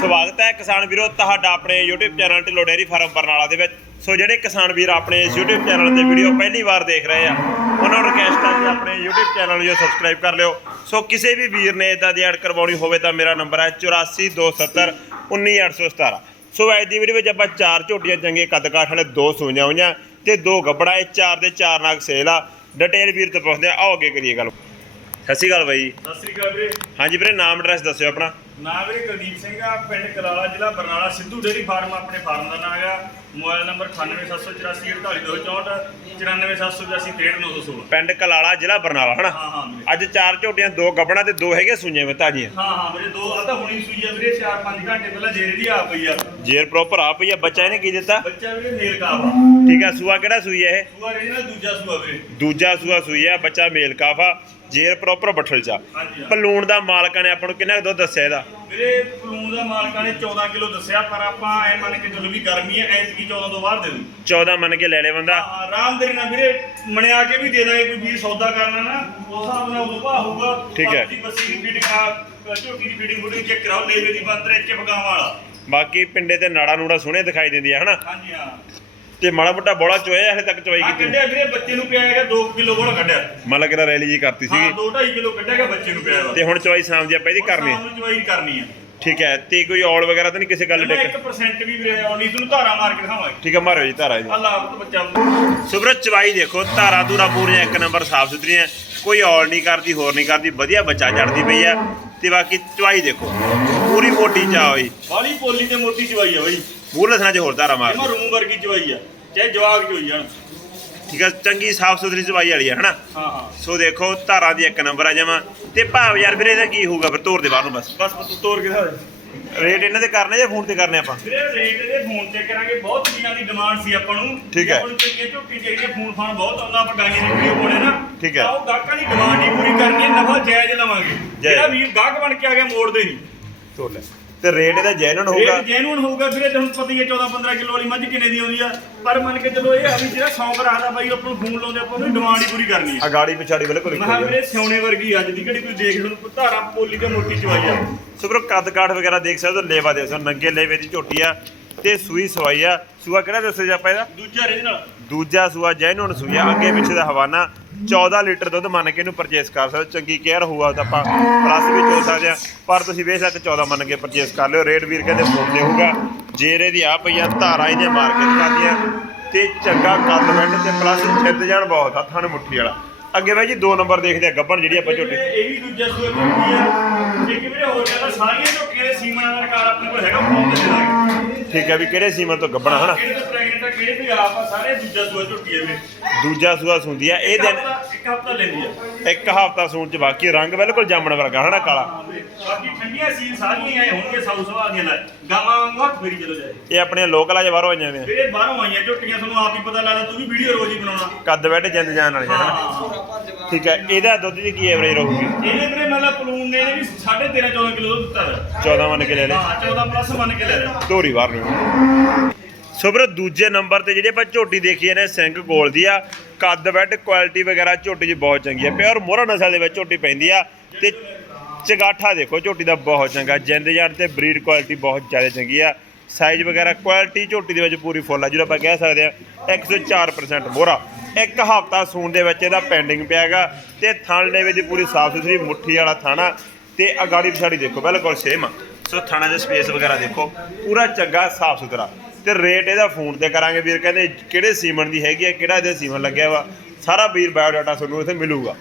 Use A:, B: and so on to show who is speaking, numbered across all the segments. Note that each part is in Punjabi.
A: ਸਵਾਗਤ ਹੈ ਕਿਸਾਨ ਵੀਰੋ ਤੁਹਾਡਾ ਆਪਣੇ YouTube channel Dhillon dairy farm Barnala ਦੇ ਵਿੱਚ। ਸੋ ਜਿਹੜੇ ਕਿਸਾਨ ਵੀਰ ਆਪਣੇ ਇਸ YouTube ਚੈਨਲ ਤੇ ਵੀਡੀਓ ਪਹਿਲੀ ਵਾਰ ਦੇਖ ਰਹੇ ਆ ਉਹਨਾਂ ਨੂੰ ਰਿਕਵੈਸਟ ਹੈ ਕਿ ਆਪਣੇ YouTube ਚੈਨਲ ਨੂੰ ਸਬਸਕ੍ਰਾਈਬ ਕਰ ਲਿਓ। ਸੋ ਕਿਸੇ ਵੀ ਵੀਰ ਨੇ ਇਦਾਂ ਦੀ ਐਡ ਕਰਵਾਉਣੀ ਹੋਵੇ ਤਾਂ ਮੇਰਾ ਨੰਬਰ ਹੈ 8427 19817 ਸੋ ਅੱਜ ਦੀ ਵੀਡੀਓ ਵਿੱਚ ਆਪਾਂ ਚਾਰ ਝੋਟੀਆਂ ਚੰਗੇ ਕੱਦ ਕਾਠ ਵਾਲੇ ਦੋ ਸੂਈਆਂ ਹੋਈਆਂ ਤੇ ਦੋ ਗੱਬੜਾ ਇਹ ਚਾਰ ਦੇ ਚਾਰ ਨਾਗ ਸੇਲ ਆ। ਡਿਟੇਲ ਵੀਰ ਤੋਂ ਪੁੱਛਦੇ ਆ ਆਓ ਅੱਗੇ ਕਰੀਏ ਗੱਲ। ਸਤਿ ਸ਼੍ਰੀ ਅਕਾਲ ਬਾਈ।
B: ਸਤਿ ਸ੍ਰੀ ਅਕਾਲ ਵੀਰੇ
A: ਹਾਂਜੀ ਵੀਰੇ ਨਾਮ ਐਡਰੈਸ ਦੱਸਿਓ ਆਪਣਾ।
B: ਨਾਮ ਵੀਰੇ ਕੁਲਦੀਪ ਸਿੰਘ ਆ ਪਿੰਡ ਕਲਾਲਾ ਜ਼ਿਲ੍ਹਾ ਬਰਨਾਲਾ ਸਿੱਧੂ ਡੇਰੀ ਫਾਰਮ ਆਪਣੇ ਫਾਰਮ ਦਾ ਨਾਮ ਆ ਮੋਬਾਈਲ ਨੰਬਰ 9874844264 94782
A: ਪਿੰਡ ਕਲਾਲਾ ਜ਼ਿਲ੍ਹਾ ਬਰਨਾਲਾ ਹਨਾ?
B: ਹਾਂ ਹਾਂ ਵੀਰੇ।
A: ਅੱਜ ਚਾਰ ਝੋਟੀਆਂ ਦੋ ਗੱਬਣਾ ਤੇ ਦੋ ਹੈਗੇ ਸੂਈਆਂ ਵਿੱਚ ਤਾਜੀਆਂ।
B: ਹਾਂ ਹਾਂ ਵੀਰੇ ਦੋ ਆ ਤਾਂ ਹੁਣੀ ਸੂਈ ਆ ਵੀਰੇ 4-5 ਘੰਟੇ ਪਹਿਲਾਂ ਜੇਰੇ ਦੀ ਆ ਪਈ ਆ।
A: ਜੇਰ ਪ੍ਰੋਪਰ ਆ ਪਈ ਆ ਬੱਚਾ ਇਹਨੇ ਕੀ ਦਿੱਤਾ?
B: ਬੱਚਾ ਵੀਰੇ ਮੇਲ ਕਾਫਾ
A: ਠੀਕ ਆ ਸੂਆ ਕਿਹੜਾ ਸੂਈ ਹੈ ਇਹ?
B: ਸੂਆ ਨਾਲ ਦੂਜਾ ਸੂਆ ਵੀਰੇ।
A: ਦੂਜਾ ਸੂਆ ਸੂਈ ਆ ਬੱਚਾ ਮੇਲ ਕਾਫਾ ਜੇਰ ਪ੍ਰੋਪਰ ਬੱਠਲ ਚਾ
B: ਹਾਂਜੀ ਹਾਂ।
A: ਪਲੂਣ ਦਾ ਮਾਲਕਾਂ ਨੇ ਆਪਾਂ ਨੂੰ ਕਿੰਨਾ ਕੁ ਦੁੱਧ ਦੱਸਿਆ ਇਹਦਾ?
B: ਵੀਰੇ ਪਲੂਨ ਦਾ ਮਾਲਕਾਂ ਨੇ 14 ਕਿਲੋ ਦੱਸਿਆ ਪਰ ਆਪਾਂ ਐ ਮੰਨ ਕੇ ਚੱਲੋ ਵੀ ਗਰਮੀ ਐ ਐਤਕੀ 14 ਤੋਂ ਬਾਅਦ ਦੇ ਦੂ
A: 14 ਮੰਨ ਕੇ ਲੈ ਲੈ ਬੰਦਾ।
B: ਹਾਂ, ਆਰਾਮ ਦੇ ਨਾਲ ਵੀਰੇ ਮਣਿਆ ਕੇ ਵੀ ਦੇ ਦਾਂਗੇ ਕੋਈ ਵੀਰ ਸੌਦਾ ਕਰਨਾ ਨਾ ਉਸ ਹਿਸਾਬ ਨਾਲ ਉਦੋਂ ਭਾਅ ਹੋਊਗਾ।
A: ਠੀਕ ਹੈ।
B: ਬਾਕੀ ਬੱਸੀ ਦੀ ਫੀਡਿੰਗ ਆ ਝੋਟੀ ਦੀ ਫੀਡਿੰਗ ਫੂਡਿੰਗ ਚੈੱਕ ਕਰਾਓ ਲੇਵੇ ਦੀ ਬੰਦਰ ਇੱਕੇ ਵਾਲਾ।
A: ਬਾਕੀ ਪਿੰਡੇ ਤੇ ਨਾੜਾ ਨੂੜਾ ਸੋਹਣੇ ਦਿਖਾਈ ਦਿੰਦੀ ਆ ਹਨਾ?
B: ਹਾਂਜੀ ਹਾਂ।
A: ਤੇ ਮਾੜਾ ਮੋਟਾ ਬੋਲਾ ਚੋਇਆ ਹਲੇ ਤੱਕ ਚਵਾਈ
B: ਆ
A: ਕੀਤੀ।
B: ਕੱਢਿਆ ਵੀਰੇ ਬੱਚੇ ਨੂੰ ਪਿਆ ਹੈਗਾ 2 ਕਿਲੋ ਕੋਲ ਕੱਢਿਆ।
A: ਮੰਨ ਕੇ ਰੈਲੀ ਜੀ ਕਰਤੀ
B: ਹਾਂ
A: ਸੀਗੀ।
B: 2 2.5 ਕਿਲੋ ਕੱਢਿਆਗਾ ਬੱਚੇ ਨੂੰ ਪਿਆ
A: ਤੇ ਹੁਣ ਚਵਾਈ ਸ਼ਾਮ ਦੀ ਆਪਾਂ ਇਹਦੀ ਕਰਨੀ
B: ਨੂੰ ਜਵਾਈ ਕਰਨੀ ਆ।
A: ਠੀਕ ਹੈ ਤੇ ਕੋਈ ਔਲ ਵਗੈਰਾ ਤਾਂ ਨਹੀਂ ਕਿਸੇ ਗੱਲ
B: ਮੈਂ
A: ਟਿਕ
B: 1% ਵੀ ਵੀਰੇ ਆਉਣੀ ਤੁਹਾਨੂੰ ਧਾਰਾ ਮਾਰ ਕੇ ਦਿਖਾਵਾਂਗੇ।
A: ਠੀਕ ਹੈ ਮਾਰਿਓ ਜੀ ਧਾਰਾ ਇਹਦੀ
B: ਅੱਲਾ ਆਪ ਬੱਚਾ
A: ਸੁਬਰਤ ਚਵਾਈ ਦੇਖੋ ਧਾਰਾ ਧੂਰਾ ਪੂਰੀਆਂ ਇੱਕ ਨੰਬਰ ਸਾਫ਼ ਸੁਥਰੀਆਂ। ਕੋਈ ਔਲ ਨਹੀਂ ਕਰਦੀ ਹੋਰ ਨਹੀਂ ਕਰਦੀ ਵਧੀਆ ਬੱਚਾ ਚੜਦੀ ਪਈ ਆ। ਤੇ ਬਾਕੀ ਚਵਾਈ ਦੇਖੋ ਪੂਰੀ ਮੋਟੀ ਚਾ ਹੋਈ।
B: ਬਾਲੀ ਪੋਲੀ ਤੇ ਮੋਟੀ ਜਵਾਈ ਆ ਬਈ।
A: ਮੂਲ ਲਸਣਾ ਚ ਹੋਰ ਧਾਰਾ ਮਾਰ
B: ਜਮਾ ਰੂਮ ਵਰਗੀ ਜਵਾਈ ਆ ਚਾਹੇ ਜਵਾਗ ਚ ਹੋਈ ਜਾਣ।
A: ਠੀਕ ਆ ਚੰਗੀ ਸਾਫ਼ ਸੁਥਰੀ ਚਵਾਈ ਵਾਲੀ ਆ ਹਨਾ?
B: ਹਾਂ ਹਾਂ।
A: ਸੋ ਦੇਖੋ ਧਾਰਾ ਦੀ ਇੱਕ ਨੰਬਰ ਆ ਜਮਾ। ਤੇ ਭਾਵ ਯਾਰ ਵੀਰੇ ਇਹਦਾ ਕੀ ਹੋਊਗਾ ਫਿਰ? ਤੋਰ ਦੇ ਬਾਹਰ ਨੂੰ ਬਸ।
B: ਬਸ ਬਸ ਤੋੜ ਕੇ ਦੇ।
A: ਰੇਟ ਇਹਨਾਂ ਦੇ ਕਰਨੇ ਜਾਂ ਫੋਨ ਤੇ ਕਰਨੇ ਆਪਾਂ?
B: ਵੀਰੇ ਰੇਟ ਦੇ ਫੋਨ ਤੇ ਕਰਾਂਗੇ। ਬਹੁਤ ਦਿਨਾਂ ਦੀ ਡਿਮਾਂਡ ਸੀ ਆਪਾਂ ਨੂੰ।
A: ਠੀਕ ਹੈ।
B: ਆਪਾਂ ਨੂੰ ਚੰਗੀਆਂ ਝੋਟੀ ਚਾਹੀਦੀ ਫੋਨ ਫਾਨ ਬਹੁਤ ਆਉਂਦਾ ਆਪਾਂ ਗਾਈਆਂ ਦੀ ਵੀਡੀਓ ਪਾਉਣੇ ਨਾ।
A: ਠੀਕ ਹੈ।
B: ਤਾਂ ਉਹ ਗਾਹਕਾਂ ਦੀ ਡਿਮਾਂਡ ਹੀ ਪੂਰੀ ਕਰਨੀ ਹੈ ਨਫਾ ਜਾਇਜ਼ ਲਵਾਂਗੇ। ਜਿਹੜਾ ਵੀਰ ਗਾਹਕ ਬਣ ਕੇ ਆ ਗਿਆ ਮੋੜਦੇ ਨਹੀਂ।
A: ਤੋਰ ਲੈ। ਤੇ ਰੇਟ ਇਹਦਾ ਜੈਨੂਨ ਹੋਊਗਾ।
B: ਰੇਟ ਜੈਨੂਨ ਹੋਊਗਾ ਵੀਰੇ ਤੁਹਾਨੂੰ ਪਤਾ ਹੀ ਹੈ 14 15 ਕਿਲੋ ਵਾਲੀ ਮੱਝ ਕਿੰਨੇ ਦੀ ਆਉਂਦੀ ਆ। ਪਰ ਮੰਨ ਕੇ ਚਲੋ ਇਹ ਆ ਵੀ ਜਿਹੜਾ 100 ਰੱਖਦਾ ਬਾਈ ਆਪਾਂ ਨੂੰ ਫੋਨ ਲਾਉਂਦੇ ਆਪਾਂ ਨੂੰ ਡਿਮਾਂਡ ਹੀ ਪੂਰੀ ਕਰਨੀ
A: ਆ। ਗਾੜੀ ਪਿਛਾੜੀ ਬਿਲਕੁਲ
B: ਮੈਂ ਕਿਹਾ ਵੀਰੇ ਸਿਉਣੇ ਵਰਗੀ ਅੱਜ ਦੀ ਘੜੀ ਕੋਈ ਦੇਖ ਲਓ ਧਾਰਾ ਪੋਲੀ ਤੇ ਮੋਟੀ ਚਵਾਈ ਆ।
A: ਸੁਪਰ ਕੱਦ ਕਾਠ ਵਗੈਰਾ ਦੇਖ ਸਕਦੇ ਹੋ ਲੇਵਾ ਦੇ ਹੋ ਨੰਗੇ ਲੇਵੇ ਦੀ ਝੋਟੀ ਆ ਤੇ ਸੂਈ ਸਵਾਈ ਆ। ਸੂਆ ਕਿਹੜਾ ਦੱਸਿਆ ਜੀ ਆਪਾਂ ਇਹਦਾ?
B: ਦੂਜਾ ਰੇ ਨਾਲ।
A: ਦੂਜਾ ਸੂਆ ਜੈਨੂਨ ਸੂਆ ਅੱਗੇ ਪਿੱਛੇ ਦਾ ਹਵਾਨਾ। 14 ਲੀਟਰ ਦੁੱਧ ਮੰਨ ਕੇ ਇਹਨੂੰ ਪਰਚੇਸ ਕਰ ਸਕਦੇ ਹੋ। ਚੰਗੀ ਕੇਅਰ ਹੋਊਗਾ ਤਾਂ ਆਪਾਂ ਪਲੱਸ ਵੀ ਚੋ ਸਕਦੇ ਆ ਪਰ ਤੁਸੀਂ ਬੇਸ਼ੱਕ 14 ਮੰਨ ਕੇ ਪਰਚੇਸ ਕਰ ਲਿਓ। ਰੇਟ ਵੀਰ ਕਹਿੰਦੇ ਫੋਨ ਤੇ ਹੋਊਗਾ। ਜੇਰੇ ਦੀ ਆ ਪਈਆ ਧਾਰਾ ਇਹਦੀਆਂ ਮਾਰਕੀਟ ਕਰਦੀਆਂ। ਤੇ ਚੰਗਾ ਕੱਦ ਬੈਠ ਤੇ ਪਲੱਸ ਛਿੱਤ ਜਾਣ ਬਹੁਤ ਹੱਥਾਂ ਨੂੰ ਮੁੱਠੀ ਵਾਲਾ। ਅੱਗੇ ਬਾਈ ਜੀ 2 ਨੰਬਰ ਦੇਖਦੇ ਆ ਗੱਬਣ ਜਿਹੜੀ ਆਪਾਂ ਝੋਟੀ
B: ਇਹ ਵੀ ਦੂਜਾ ਸੂਆ ਝੋਟੀ ਆ। ਜੇ ਕਿਵੇਂ ਹੋ ਜਾਂਦਾ ਸਾਰੀਆਂ ਝੋਟੀਆਂ ਦੇ ਸੀਮਨਾਂ ਦਾ ਰਿਕਾਰਡ ਆਪਣੇ ਕੋਲ ਹੈਗਾ, ਫੋਨ ਦੇ
A: ਠੀਕ ਹੈ ਵੀ ਕਿਹੜੇ ਸੀਮਨ ਤੋਂ ਗੱਬਣਾ ਹਨਾ?
B: ਕਿਹੜੇ ਤੋਂ ਪ੍ਰੈਗਨੈਂਟ ਆ ਕਿਹੜੇ ਤੋਂ ਆਪ ਆ ਸਾਰੇ ਦੂਜਾ ਸੂਆ ਝੋਟੀ ਆ ਵੀ
A: ਦੂਜਾ ਸੂਆ ਸੁੰਦੀ ਆ ਇਹ ਦਿਨ
B: ਇੱਕ ਹਫਤਾ ਲੈਂਦੀ ਆ।
A: ਇੱਕ ਹਫ਼ਤਾ ਸੂਣ ਚ ਬਾਕੀ ਰੰਗ ਬਿਲਕੁਲ ਜਾਮਣ ਵਰਗਾ ਹਨਾ ਕਾਲਾ?
B: ਹਾਂ ਵੀਰੇ। ਬਾਕੀ ਠੰਡੀਆਂ ਸੀਲ ਸਾਰੀਆਂ ਹੀ ਆਏ ਹੋਣਗੇ ਸਾਊ ਸਵਾ ਦੀਆਂ ਲੈ। ਗਾਵਾਂ ਵਾਂਗੂ ਹੱਥ ਫੇਰੀ ਚਲੋ ਜਾਏ।
A: ਇਹ ਆਪਣੀਆਂ ਲੋਕਲ ਆ ਜੇ ਬਾਹਰੋਂ ਆਈਆਂ ਵੇ
B: ਵੀਰੇ ਬਾਹਰੋਂ ਆਈਆਂ ਝੋਟੀਆਂ ਤੁਹਾਨੂੰ ਆਪ ਹੀ ਪਤਾ ਲੱਗਦਾ ਤੂੰ ਵੀ ਵੀਡੀਓ ਰੋਜ਼ ਹੀ ਬਣਾਉਣਾ।
A: ਕੱਦ ਬੈਠ ਜਿੰਦ ਜਾਣ ਵਾਲੀਆਂ ਹਨਾ ਠੀਕ ਹੈ ਇਹਦਾ ਦੁੱਧ ਦੀ ਕੀ ਐਵਰੇਜ ਰਹੂਗੀ?
B: ਇਹਨੇ ਵੀਰੇ ਮਤਲਬ ਪਲੂਨ ਨੇ ਇਹਨੇ ਵੀ 13.5 14 ਕਿਲੋ ਦੁੱਧ ਦਿੱਤਾ ਹੋਇਆ।
A: 14 ਮੰਨ ਕੇ ਲੈ ਲੈ।
B: ਹਾਂ 14 ਪਲੱਸ ਮੰਨ ਕੇ ਲੈ ਲੈ।
A: ਧੋਰੀ ਬਾਹਰ ਨੂੰ। ਸੁਬਰ ਦੂਜੇ ਨੰਬਰ ਤੇ ਜਿਹੜੀ ਆਪਾਂ ਝੋਟੀ ਦੇਖੀ ਨੇ ਸਿੰਘ ਗੋਲ ਦੀ ਆ। ਕੱਦ ਬੈੱਡ ਕੁਆਲਿਟੀ ਵਗੈਰਾ ਝੋਟੀ 'ਚ ਬਹੁਤ ਚੰਗੀ ਆ। ਪਿਓਰ ਮੋਹਰਾ ਨਸਲ ਦੇ ਵਿੱਚ ਝੋਟੀ ਪੈਂਦੀ ਆ। ਤੇ ਚਗਾਠਾ ਦੇਖੋ, ਝੋਟੀ ਦਾ ਬਹੁਤ ਚੰਗਾ, ਜਿੰਦ ਜਾਨ ਤੇ ਬਰੀਡ ਕੁਆਲਿਟੀ ਬਹੁਤ ਜ਼ਿਆਦਾ ਚੰਗੀ ਆ। ਸਾਈਜ਼ ਵਗੈਰਾ ਕੁਆਲਿਟੀ ਝੋਟੀ ਦੇ ਵਿੱਚ ਪੂਰੀ ਫੁੱਲ ਆ ਜਿਹੜਾ ਆਪਾਂ ਕਹਿ ਸਕਦੇ ਆ 104% ਮੋਹਰਾ। ਇੱਕ ਹਫਤਾ ਸੂਣ ਦੇ ਵਿੱਚ ਇਹਦਾ ਪੈਂਡਿੰਗ ਪਿਆਗਾ ਤੇ ਥਣ ਦੇ ਵਿੱਚ ਪੂਰੀ ਸਾਫ਼ ਸੁਥਰੀ ਮੁੱਠੀ ਵਾਲਾ ਥਾਣਾ ਤੇ ਅਗਾੜੀ ਪਿਛਾੜੀ ਦੇਖੋ, ਬਿਲਕੁਲ ਸੇਮ ਆ। ਸੋ ਥਾਣਾ ਦੇ ਸਪੇਸ ਵਗੈਰਾ ਦੇਖੋ, ਪੂਰਾ ਚੰਗਾ, ਸਾਫ਼ ਸੁਥਰਾ। ਤੇ ਰੇਟ ਇਹਦਾ ਫੋਨ ਤੇ ਕਰਾਂਗੇ ਵੀਰ, ਕਹਿੰਦੇ ਕਿਹੜੇ ਸੀਮਨ ਦੀ ਹੈਗੀ ਆ, ਕਿਹੜਾ ਇਹਦੇ ਸੀਮਨ ਲੱਗਿਆ ਵਾ, ਸਾਰਾ ਵੀਰ ਬਾਇਓਡਾਟਾ ਤੁਹਾਨੂੰ ਇੱਥੇ ਮਿਲੂਗਾ।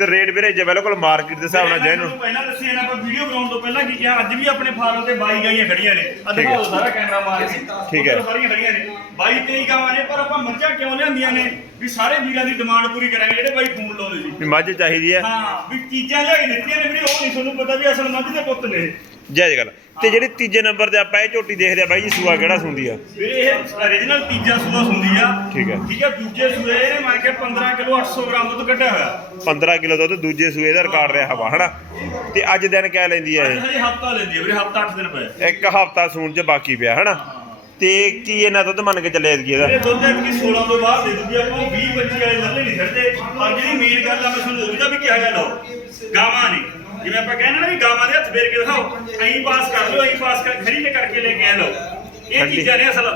A: ਤੇ ਰੇਟ ਵੀਰੇ ਜੇ ਬਿਲਕੁਲ ਮਾਰਕੀਟ ਦੇ ਹਿਸਾਬ ਨਾਲ ਜੈਨੂਨ
B: ਪਹਿਲਾਂ ਦੱਸਿਆ ਨਾ ਆਪਾਂ ਵੀਡੀਓ ਬਣਾਉਣ ਤੋਂ ਪਹਿਲਾਂ ਕੀ ਕਿਹਾ ਅੱਜ ਵੀ ਆਪਣੇ ਫਾਰਮ ਤੇ 22 ਗਾਈਆਂ ਖੜੀਆਂ ਨੇ। ਆ। ਦਿਖਾਓ ਸਾਰਾ ਕੈਮਰਾ ਮਾਰ ਕੇ।
A: ਠੀਕ ਹੈ।
B: ਸਾਰੀਆਂ ਖੜੀਆਂ ਨੇ। 22 23 ਗਾਵਾਂ ਨੇ ਪਰ ਆਪਾਂ ਮੱਝਾਂ ਕਿਉਂ ਲਿਆਂਦੀਆਂ ਨੇ? ਵੀ ਸਾਰੇ ਵੀਰਾਂ ਦੀ ਡਿਮਾਂਡ ਪੂਰੀ ਕਰਾਂਗੇ ਜਿਹੜੇ ਬਾਈ ਫੋਨ ਲਾਉਂਦੇ ਸੀ।
A: ਵੀ ਮੱਝ ਚਾਹੀਦੀ ਹੈ।
B: ਹਾਂ ਵੀ ਚੀਜ਼ਾਂ ਲਿਆ ਕੇ ਦਿੱਤੀਆਂ ਨੇ ਵੀਰੇ ਉਹ ਨਹੀਂ ਤੁਹਾਨੂੰ ਪਤਾ ਵੀ ਅਸਲ ਮੱਝ ਦੇ ਪੁੱਤ ਨੇ।
A: ਜਾਇਜ਼ ਗੱਲ ਤੇ ਜਿਹੜੀ ਤੀਜੇ ਨੰਬਰ ਤੇ ਆਪਾਂ ਇਹ ਝੋਟੀ ਦੇਖਦੇ ਆ ਬਾਈ ਜੀ ਸੂਆ ਕਿਹੜਾ ਸੁੰਦੀ ਆ?
B: ਵੀਰੇ ਇਹ origignal ਤੀਜਾ ਸੂਆ ਹੁੰਦੀ ਆ।
A: ਠੀਕ ਹੈ।
B: ਠੀਕ ਹੈ ਦੂਜੇ ਸੂਏ ਇਹਨੇ ਮੰਨ ਕੇ 15 ਕਿਲੋ 800 ਗ੍ਰਾਮ ਦੁੱਧ ਕੱਢਿਆ ਹੋਇਆ।
A: 15 ਕਿਲੋ ਦੁੱਧ ਦੂਜੇ ਸੂਏ ਦਾ ਰਿਕਾਰਡ ਰਿਹਾ ਵਾ ਹਨਾ? ਤੇ ਅੱਜ ਦਿਨ ਕਹਿ ਲੈਂਦੀ ਆ
B: ਅੱਜ ਹਜੇ ਹਫਤਾ ਲੈਂਦੀ ਆ ਵੀਰੇ ਹਫਤਾ 8 ਦਿਨ ਪਏ।
A: ਇਹ ਇੱਕ ਹਫਤਾ ਸੂਣ ਚ ਬਾਕੀ ਪਿਆ ਹਨਾ? ਤੇ ਕੀ ਇਹਨਾਂ ਦੁੱਧ ਮੰਨ ਕੇ ਚੱਲੇ ਇਹਦਾ?
B: ਇਹ ਦੁੱਧ ਐਤਕੀ 16 ਤੋਂ ਬਾਅਦ ਦੇ ਦੂਗੀ ਆਪਾਂ 20 25 ਵਾਲੇ ਲੱਲੇ ਨਹੀਂ ਛੱਡਦੇ। ਪਰ ਜਿਹੜੀ ਮੇਨ ਗੱਲ ਆ ਮੈਂ ਤੁਹਾਨੂੰ ਉਹਦਾ ਵੀ ਕਿਹਾ ਗਿਆ ਲਓ ਗਾਵਾਂ ਨੇ ਜਿਵੇਂ ਆਪਾਂ ਕਹਿੰਦੇ ਨਾ ਵੀ ਗਾਵਾਂ ਦੇ ਹੱਥ ਫੇਰ ਕੇ ਦਿਖਾਓ। ਐਂ ਪਾਸ ਕਰ ਲਓ ਐਂ ਪਾਸ ਕਰ ਖੜੀ ਤੇ ਕਰਕੇ ਲੈ ਕੇ ਆ ਲਓ। ਇਹ। ਚੀਜ਼ਾਂ ਨੇ ਅਸਲ।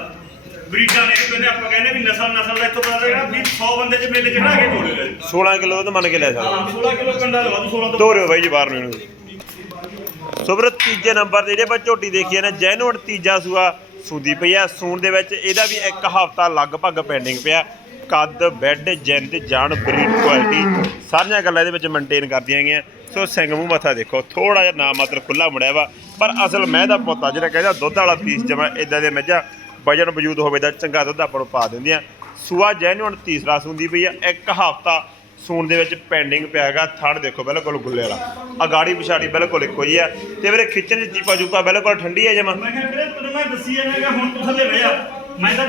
B: ਬਰੀਡਾਂ ਨੇ ਕਹਿੰਦੇ ਆਪਾਂ ਕਹਿੰਦੇ ਵੀ ਨਸਲ ਨਸਲ ਦਾ ਇੱਥੋਂ ਪਤਾ ਲੱਗਣਾ ਵੀ 100 ਬੰਦੇ ਚ ਮੇਲੇ ਚੜਾ ਕੇ ਤੋੜੇ ਗਏ
A: 16 ਕਿਲੋ ਦੁੱਧ ਮੰਨ ਕੇ ਲੈ ਸਕਦਾ।
B: ਹਾਂ 16 ਕਿਲੋ ਕੰਡਾ ਲਵਾ 16 ਤੋਂ
A: ਤੋਰਿਓ ਬਾਈ ਜੀ ਬਾਹਰ ਨੂੰ ਇਹਨੂੰ। ਸੁਬਰ ਤੀਜੇ ਨੰਬਰ ਤੇ ਜਿਹੜੇ ਆਪਾਂ ਝੋਟੀ ਦੇਖੀ ਹੈ ਨਾ ਜੈਨੂਨ ਤੀਜਾ ਸੂਆ ਸੁੰਦੀ ਪਈ ਆ। ਸੂਣ ਦੇ ਵਿੱਚ ਇਹਦਾ ਵੀ ਇੱਕ ਹਫਤਾ ਲਗਭਗ ਪੈਂਡਿੰਗ ਪਿਆ। ਕੱਦ ਬੈੱਡ ਜਿੰਦ ਜਾਨ ਬਰੀਡ ਕੁਆਲਿਟੀ ਸਾਰੀਆਂ ਗੱਲਾਂ ਇਹਦੇ ਵਿੱਚ ਮੇਨਟੇਨ ਕਰਦੀਆਂ ਗਈਆਂ। ਸੋ ਸਿੰਘ ਮੂੰਹ ਮੱਥਾ ਦੇਖੋ ਥੋੜਾ ਜਿਹਾ ਨਾ ਮਾਤਰ ਖੁੱਲਾ ਮੁੜਿਆ ਵਾ, ਪਰ ਅਸਲ ਮਹਿ ਦਾ ਪੁੱਤ ਆ ਜਿਹੜਾ ਕਹਿੰਦਾ, ਦੁੱਧ ਵਾਲਾ ਪੀਸ ਜਮਾ ਇਦਾਂ ਦੇ ਮੱਝਾਂ, ਵਜਨ ਵਜੂਦ ਹੋਵੇ ਤਾਂ ਚੰਗਾ ਦੁੱਧ ਆਪਾਂ ਨੂੰ ਪਾ ਦਿੰਦੀਆਂ ਸੂਆ ਜੈਨੂਨ ਤੀਸਰਾ ਸੁੰਦੀ ਪਈ ਆ, ਇੱਕ ਹਫਤਾ ਸੂਣ ਦੇ ਵਿੱਚ ਪੈਂਡਿੰਗ ਪਿਆ ਹੈਗਾ ਥੜ ਦੇਖੋ ਬਿਲਕੁਲ ਗੁੱਲੇ ਵਾਲਾ। ਅਗਾੜੀ ਪਿਛਾੜੀ ਬਿਲਕੁਲ ਇੱਕੋ ਜੀ ਆ। ਤੇ ਵੀਰੇ ਖਿੱਚਣ ਚ ਚੀਪਾ ਚੁਪਾ ਬਿਲਕੁਲ ਠੰਡੀ ਹੈ ਜਮਾ।
B: ਮੈਂ ਕਿਹਾ ਵੀਰੇ, ਤੈਨੂੰ ਮੈਂ ਦੱਸੀ ਜਾਂਦਾ ਹੁਣ ਤੂੰ ਥੱਲੇ ਬਹਿ ਮੈਂ ਤਾਂ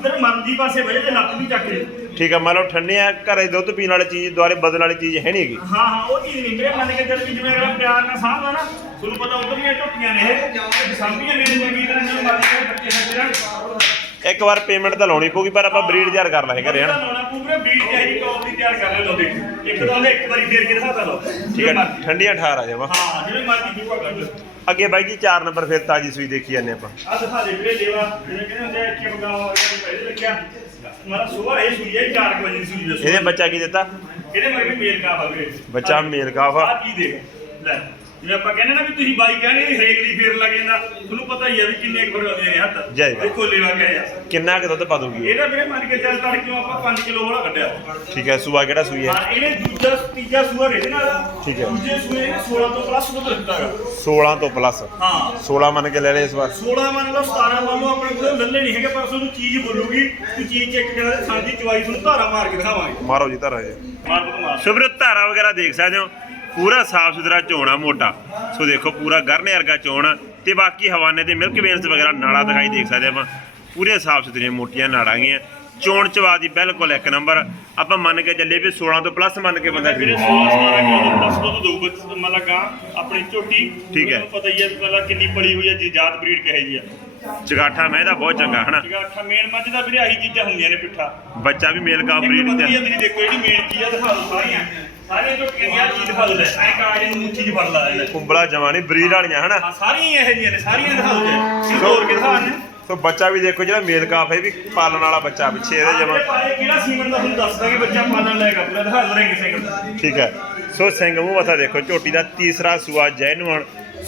B: ਜਿੱਧਰ ਮਰਜ਼ੀ ਪਾਸੇ ਬਹਿ ਜਾ ਤੇ ਲੱਤ ਵੀ ਚੱਕ ਦੇ
A: ਠੀਕ ਆ ਮੰਨ ਲਓ ਠੰਡੀ ਆ ਘਰੇ ਦੁੱਧ ਪੀਣ ਵਾਲੀ ਚੀਜ਼ ਦੁਆਰੇ ਬਦਲਣ ਵਾਲੀ ਚੀਜ਼ ਹੈ ਨਹੀਂ ਹੈਗੀ।
B: ਹਾਂ ਹਾਂ ਉਹ ਚੀਜ਼ ਨਹੀਂ। ਮੇਰੇ ਮੰਨ ਕੇ ਚੱਲ ਵੀ ਜਿਵੇਂ ਅਗਲਾ ਪਿਆਰ ਨਾਲ ਸਾਂਭਦਾ ਨਾ ਤੁਹਾਨੂੰ ਪਤਾ ਉਧਰ ਦੀਆਂ ਝੋਟੀਆਂ ਨੇ ਇਹ। ਸਾਂਭੀਆਂ ਮੇਰੇ ਚੰਗੀ ਤਰ੍ਹਾਂ ਨਾਲ ਮਰਜ਼ੀ ਨਾਲ ਬੱਚੇ ਸਾਡੇ ਨਾਲ।
A: ਇੱਕ ਵਾਰ ਪੇਮੈਂਟ ਤਾਂ ਲਾਉਣੀ ਪਊਗੀ ਪਰ ਆਪਾਂ ਬਰੀਡ ਤਿਆਰ ਕਰ ਲਾਂਗੇ ਘਰੇ ਹਨਾ।
B: ਲਾਉਣਾ ਪੂਰੇ ਬੀਟ ਤੇ ਜੀ ਟੌਪ ਦੀ ਤਿਆਰ ਕਰ ਲੈ ਲੋ ਦੇਖ ਇੱਕ ਤਾਂ ਇੱਕ ਵਾਰੀ ਫੇਰ ਕੇ ਦਿਖਾਤਾ ਲੋ
A: ਠੀਕ ਹੈ ਠੰਡੀਆਂ 18 ਆ ਜਮਾ
B: ਹਾਂ ਜਿਵੇਂ ਮਰਜ਼ੀ ਜੂਆ ਕੱਢ
A: ਅੱਗੇ ਬਾਈ ਜੀ 4 ਨੰਬਰ ਫਿਰ ਤਾਜੀ ਸੂਈ ਦੇਖੀ ਜਾਂਦੇ ਆਪਾਂ।
B: ਆ ਦਿਖਾ ਦੇ ਵੀਰੇ ਦੇਵਾ ਜਿਵੇਂ ਕਹਿੰਦੇ ਹੁੰਦੇ ਆ ਕਿ ਬਗਾਵਾ ਵਾਲੀ ਪਹਿਲੇ ਲੱਗਿਆ ਮਾਰਾ ਸੁਬਾਹ ਇਹ ਸੂਈ ਹੈ 4 ਵਜੇ ਦੀ ਸੂਈ ਦੱਸੋ
A: ਇਹਦੇ ਬੱਚਾ ਕੀ ਦਿੱਤਾ?
B: ਇਹਦੇ ਮਗਰ ਮੇਲ ਕਾ ਵੀਰੇ।
A: ਬੱਚਾ ਮੇਲ ਕਾਫ ਆ
B: ਆ ਕੀ ਦੇਖ। ਲੈ। ਜਿਵੇਂ ਆਪਾਂ ਕਹਿੰਦੇ ਨਾ ਵੀ ਤੁਸੀਂ ਬਾਈ ਕਹਿੰਦੇ ਵੀ ਹਰੇਕ ਦੀ ਫੇਰ ਲੱਗ ਜਾਂਦਾ ਤੁਹਾਨੂੰ ਪਤਾ ਹੀ ਆ ਵੀ ਕਿੰਨੇ ਕੁ ਬਣਾਉਂਦੇ ਨੇ ਹੱਥ।
A: ਜੈ ਬਾਈ।
B: ਦੇਖੋ ਲੈਵਾ ਗਿਆ
A: ਕਿੰਨਾ ਕੁ ਦੁੱਧ ਪਾ ਦੂਗੀ ਇਹ?
B: ਇਹਦਾ ਵੀਰੇ ਮੰਨ ਕੇ ਚੱਲ ਤੜ ਕਿਉਂ ਆਪਾਂ 5 ਕਿਲੋ ਵਾਲਾ ਕੱਢਿਆ।
A: ਠੀਕ ਹੈ ਸੂਆ ਕਿਹੜਾ ਸੂਈ ਹੈ?
B: ਹਾਂ ਇਹਨੇ ਦੂਜਾ ਤੀਜਾ ਸੂਆ ਰਹਿ ਨਾਲ
A: ਠੀਕ ਹੈ।
B: ਦੂਜੇ ਸੂਏ ਨੇ 16 ਤੋਂ ਪਲੱਸ ਦੁੱਧ ਦਿੱਤਾਗਾ
A: 16 ਤੋਂ ਪਲੱਸ
B: ਹਾਂ।
A: 16 ਮੰਨ ਕੇ ਲੈ ਲੈ ਇਸ ਵਾਰ।
B: 16 ਮੰਨ ਲਓ 17 ਮੰਨ ਲਓ ਆਪਣੇ ਕੋਲ ਲੱਲੇ ਨਹੀਂ ਹੈਗੇ ਪਰ ਤੁਹਾਨੂੰ ਚੀਜ਼ ਬੋਲੂਗੀ। ਕਿ ਚੀਜ਼ ਚੈੱਕ ਕਰਾਂ ਸਾਡੀ ਚਵਾਈ ਤੁਹਾਨੂੰ ਧਾਰਾ ਮਾਰ ਕੇ ਦਿਖਾਵਾਂਗੇ।
A: ਮਾਰੋ ਜੀ ਧਾਰਾ ਜੀ।
B: ਮਾਰ ਬਤ ਮਾਰ
A: ਸ਼ੁਭਰ ਧਾਰਾ ਵਗੈਰਾ ਦੇਖ ਸਕਦੇ ਹੋ। ਪੂਰਾ ਸਾਫ਼ ਸੁਥਰਾ ਝੋਣਾ ਮੋਟਾ ਸੋ ਦੇਖੋ ਪੂਰਾ ਗਰਨੇ ਵਰਗਾ ਚੋਣ ਤੇ ਬਾਕੀ ਹਵਾਨੇ ਤੇ ਮਿਲਕ ਵੇਨਸ ਵਗੈਰਾ ਨਾੜਾ ਦਿਖਾਈ ਦੇਖ ਸਕਦੇ ਆਪਾਂ। ਪੂਰੇ ਸਾਫ਼ ਸੁਥਰੀਆਂ ਮੋਟੀਆਂ ਨਾੜਾਂ ਗੀਆਂ। ਚੋਣ ਚਵਾ ਦੀ ਬਿਲਕੁਲ ਇੱਕ ਨੰਬਰ। ਆਪਾਂ ਮੰਨ ਕੇ ਚੱਲੇ ਵੀ 16 ਤੋਂ ਪਲੱਸ ਮੰਨ ਕੇ ਬੰਦਾ ਖਰੀਦੇ
B: 16 17 ਕਿਲੋ ਪਲੱਸ ਦੁੱਧ ਦਊ ਬੱਚ- ਮਤਲਬ ਗਾਂ ਆਪਣੀ ਝੋਟੀ।
A: ਠੀਕ ਹੈ।
B: ਪਤਾ ਹੀ ਹੈ ਮਤਲਬ ਕਿੰਨੀ ਪਲੀ ਹੋਈ ਹੈ ਜੀ ਜਾਤ ਬਰੀਡ ਕਹੇ ਜੀ ਆ।
A: ਚਗਾਠਾ ਮੈਂ ਦਾ ਬਹੁਤ ਚੰਗਾ ਹਨਾ?
B: ਅੱਖਾਂ ਮੇਨ ਮੱਝ ਦਾ ਵੀਰੇ ਆਹੀ ਚੀਜ਼ਾਂ ਹੁੰਦੀਆਂ ਨੇ ਪਿੱਠਾ।
A: ਬੱਚਾ ਵੀ ਮੇਲ
B: ਇੱਕ
A: ਬਰੀਡ
B: ਤੁਸੀਂ ਦੇਖੋ ਜਿਹੜੀ ਮੇਨ ਚੀਜ਼ ਆ ਦਿਖਾ ਦਿਓ ਸਾਰੀਆਂ। ਸਾਰੀਆਂ ਝੋਟੀਆਂ ਦੀਆਂ ਆਹ ਚੀਜ਼ ਦਿਖਾ ਦਿਓ ਲੈ ਐ ਕਾਜ ਨੂੰ ਮੁੱਠੀ 'ਚ ਫੜ ਲਾ ਲੈ
A: ਕੁੰਬਲਾ ਜਵਾਨੀ ਬਰੀਡ ਵਾਲੀਆਂ ਹਨਾ?
B: ਹਾਂ ਸਾਰੀਆਂ ਇਹੋ ਜਿਹੀਆਂ ਨੇ ਸਾਰੀਆਂ ਦਿਖਾ ਦਿਓ। ਜੀ ਨੇ
A: ਸੋ ਬੱਚਾ ਵੀ ਦੇਖੋ ਜਿਹੜਾ ਮੇਲ ਕਾਫ ਹੈ ਵੀ ਪਾਲਣ ਵਾਲਾ ਬੱਚਾ ਪਿੱਛੇ ਇਹਦੇ ਜਮਾ।
B: ਕਿਹੜਾ ਸੀਮਨ ਦਾ ਤੁਹਾਨੂੰ ਦੱਸਦਾ ਕਿ ਬੱਚਾ ਪਾਲਣ ਲਾਇਕ ਪੂਰਾ ਦਿਖਾ ਦਿਓ ਰਿੰਗ ਸਿੰਘ ਦਾ
A: ਠੀਕ ਹੈ। ਸੋ ਸਿੰਘ ਮੂੰਹ ਮੱਥਾ ਦੇਖੋ ਝੋਟੀ ਦਾ ਤੀਸਰਾ ਸੂਆ ਜੈਨੂਨ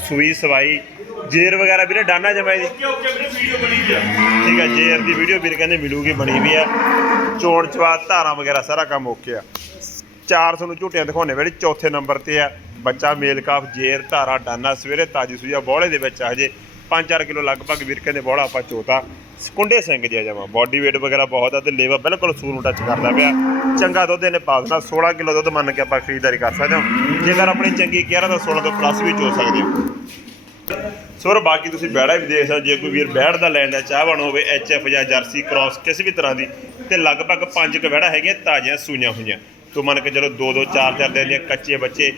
A: ਸੂਈ ਸਵਾਈ ਜੇਰ ਵਗੈਰਾ ਵੀਰੇ ਡਾਨਾ ਜਮਾ ਇਹਦੀ
B: ਓਕੇ ਓਕੇ ਵੀਰੇ ਵੀਡੀਓ ਬਣੀ ਆ।
A: ਠੀਕ ਹੈ ਜੇਰ ਦੀ ਵੀਡੀਓ ਵੀਰ ਕਹਿੰਦੇ ਮਿਲੂਗੀ ਬਣੀ ਵੀ ਆ। ਚੋਣ ਚਵਾ ਧਾਰਾਂ ਵਗੈਰਾ ਸਾਰਾ ਕੰਮ ਓਕੇ ਆ। ਚਾਰ ਤੁਹਾਨੂੰ ਝੋਟੀਆਂ ਦਿਖਾਉਣੇ ਵੇਲੇ ਚੌਥੇ ਨੰਬਰ ਤੇ ਆ। ਬੱਚਾ ਮੇਲ ਕਾਫ ਜੇਰ ਧਾਰਾ ਡਾਨਾ ਸਵੇਰੇ ਤਾਜੀ ਸੂਈਆ ਬੋਲੇ ਦੇ ਵਿੱਚ ਆ ਹਜੇ। 5-4 ਕਿਲੋ ਲਗਭਗ ਵੀਰ ਦੇ ਬੋਲਾ ਆਪਾਂ ਚੋਤਾ। ਕੁੰਡੇ ਸਿੰਘ ਜਿਹਾ ਜਮਾ। ਬਾਡੀ weight ਵਗੈਰਾ ਬਹੁਤ ਆ ਤੇ ਲੇਵਾ ਬਿਲਕੁਲ ਸੂਰ ਨੂੰ ਟੱਚ ਕਰਦਾ ਪਿਆ। ਚੰਗਾ ਦੁੱਧ ਇਹਨੇ ਪਾ ਦੇਣਾ 16 ਕਿਲੋ ਦੁੱਧ ਮੰਨ ਕੇ ਆਪਾਂ ਖਰੀਦਦਾਰੀ ਕਰ ਸਕਦੇ ਹਾਂ। ਜੇਕਰ ਆਪਣੀ ਚੰਗੀ ਕੇਅਰ ਆ ਤਾਂ 16 ਤੋਂ ਪਲੱਸ ਵੀ ਚੋ ਸਕਦੇ ਹੋ। ਸੋ ਬਾਕੀ ਤੁਸੀਂ ਬੈੜਾ ਵੀ ਦੇਖ ਸਕਦੇ ਹੋ, ਜੇ ਕੋਈ ਵੀਰ ਬੈੜ ਦਾ ਲੈਣ ਦਾ ਚਾਹਵਾਨ ਹੋਵੇ ਐਫ ਜਾਂ ਜਰਸੀ ਕ੍ਰਾਸ ਕਿਸੇ ਵੀ ਤਰ੍ਹਾਂ ਦੀ ਤੇ ਲਗਭਗ ਪੰਜ ਕੁ ਬੈੜਾ ਹੈਗੀਆਂ ਤਾਜ਼ੀਆਂ ਸੂਈਆਂ ਹੋਈਆਂ। ਤੋ ਮੰਨ ਕੇ ਚਲੋ 2 2 4 4 ਦਿਨ ਦੀਆਂ ਕੱਚੇ ਬੱਚੇ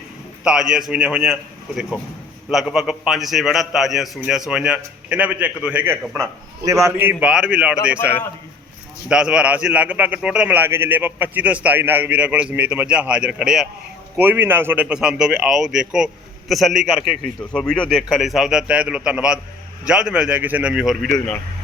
A: ਤਾਜ਼ੀਆਂ ਸੂਈਆਂ ਹੋਈਆਂ ਉਹ ਦੇਖੋ ਲਗਭਗ 5 6 ਬੈੜਾ ਤਾਜ਼ੀਆਂ ਸੂਈਆਂ ਸਵਾਈਆਂ ਇਹਨਾਂ ਵਿੱਚ ਇੱਕ ਦੋ ਹੈਗਾ ਕੱਪਣਾ ਤੇ ਬਾਕੀ ਬਾਹਰ ਵੀ ਲਾਉਟ ਦੇਖ ਸਕਦੇ। 10 ਵਾਰ ਅਸੀਂ ਲਗਭਗ ਟੋਟਲ ਮਿਲਾ ਕੇ ਚੱਲੇ ਆਪਾਂ 25 ਤੋਂ 27 ਨਾਗ ਵੀਰਾਂ ਕੋਲ ਸਮੇਤ ਮੱਝਾਂ ਹਾਜ਼ਰ ਖੜੇ ਆ। ਕੋਈ ਵੀ ਨਾਗ ਤੁਹਾਡੇ ਪਸੰਦ ਹੋਵੇ ਆਓ ਦੇਖੋ ਤਸੱਲੀ ਕਰਕੇ ਖਰੀਦੋ। ਸੋ ਵੀਡੀਓ ਦੇਖਣ ਲਈ ਸਭ ਦਾ ਤਹਿ ਦਿਲੋਂ ਧੰਨਵਾਦ। ਜਲਦ ਮਿਲ ਜਾਏ ਕਿਸੇ ਨਵੀਂ ਹੋਰ ਵੀਡੀਓ ਦੇ ਨਾਲ।